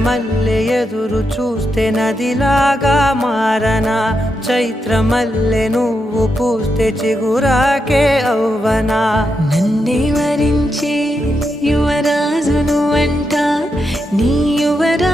మల్లె ఎదురు చూస్తే నదిలాగా మారనా, చైత్రమల్లె నువ్వు పూస్తే చిగురాకే అవ్వనా. నన్నే వరించే యువరాజును అంట నీ యువరా